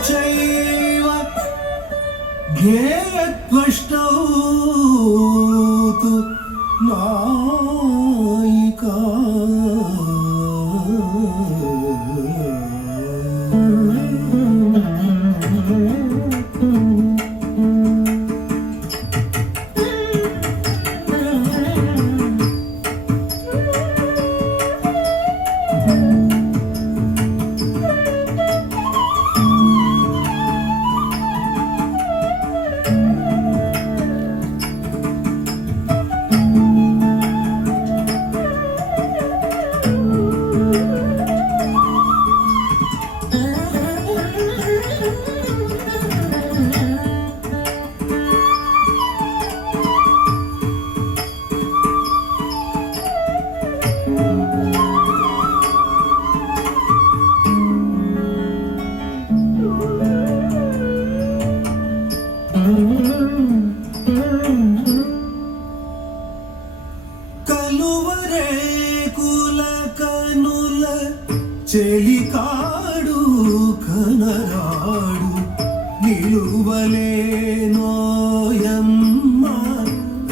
चैव ज्ञेयत्वष्टौ तु नायिका చెలికాడు కనరాడు నిలువలేనోయమ్మ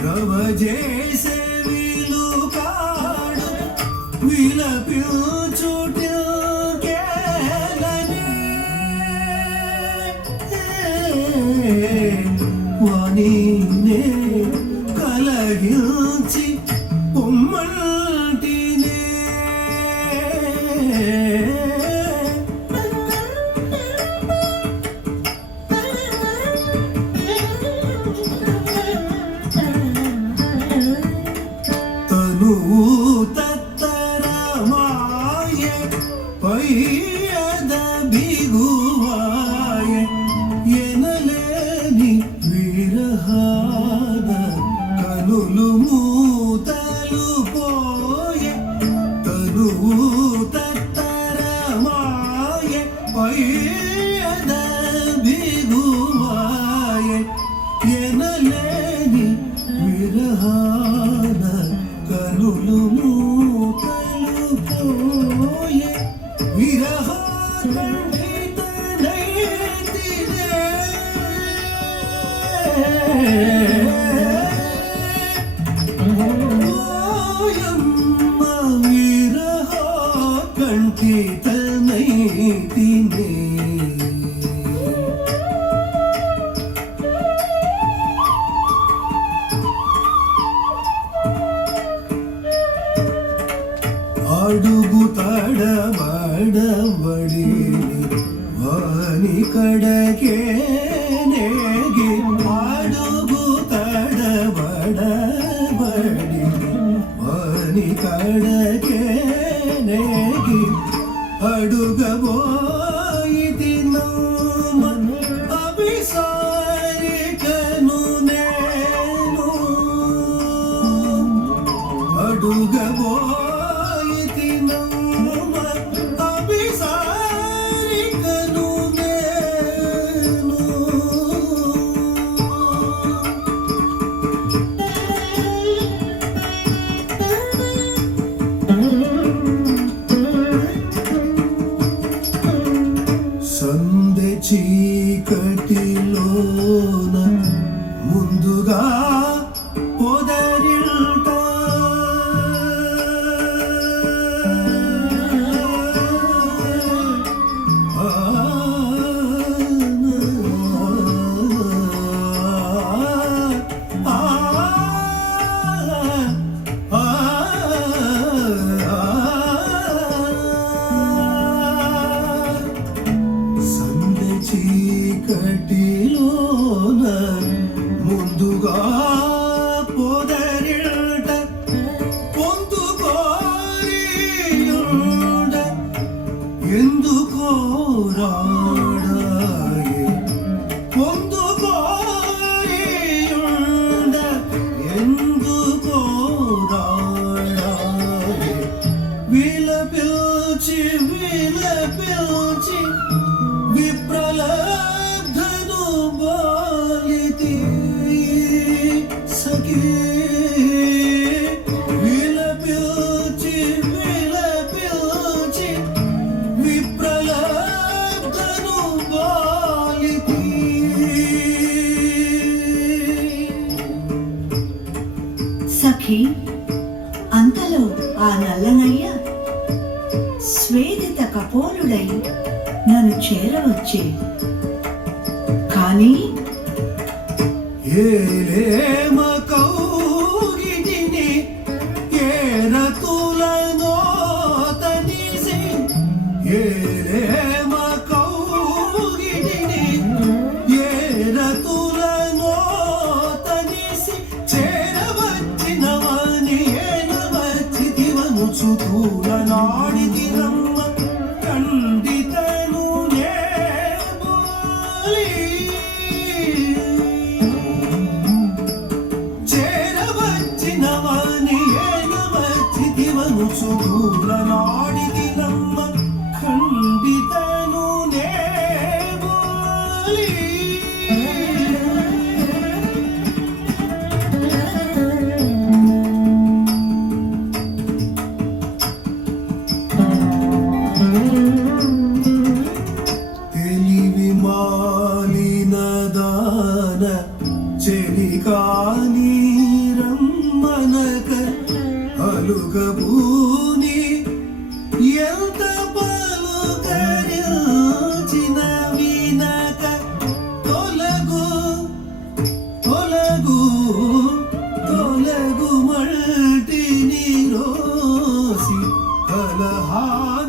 రవజేసే విలుకాడు విలపించుటేలని వాణినే కలగించి పొమ్మంటినే తత్తరమాయే పయ్యద బిగువాయే ఎనలేని విరహాద కనులు మూతలు పోయే తనువు తత్తరమాయే పయ్యద బిగువాయే ఎనలేని విరహాద కనులు మూతలు పోయే విరహాకంఠితనైతినే ఓయమ్మ విరహాకంఠితనైతినే అడుగు తడబడబడి వాని కడకే నేగి అడుగు తడబడబడి వాని కడకే నేగి అడుగబోయితి నమ్మ అభిసారికను నేను అడుగబో సందె చీకటిలోన ముందుగా పొదరిల్ట చీకటిలోన ముందుగా పొదరిల్ట పొందుకోరియుండ ఎందుకో రాడాయే పొందుకోరియుండ ఎందుకో రాడాయే విలపిల్చి విలపిల్చి విప్రలబ్ధను బాలితి సఖీ విలపిల్చి విలపిల్చి విప్రలబ్ధను బాలితి సఖీ అంతలో ఆ నల్లనయ్య స్వేదిత కపోలుడై నన్ను చేరవచ్చే కానీ ఏలేమ కౌగిటిని ఏరతులను తనిసి ఏలేమ కౌగిటిని ఏరతులను తనిసి చేరవచ్చినవని ఏనవచ్చితివనుచు తూలనాడితినమ్మ ఖండితను నేబోలి చేరవచ్చినవని ఏనవచ్చితివనుచు తూలనాడితినమ్మ ఖండితను నేబోలి తెలివి మాలిన దాన చెలికాని రమ్మనక అలుగబూని ఎంత పలుకరించిన వినక తొలగు తొలగు తొలగు మల్టిని రోసి కలహాంతరిత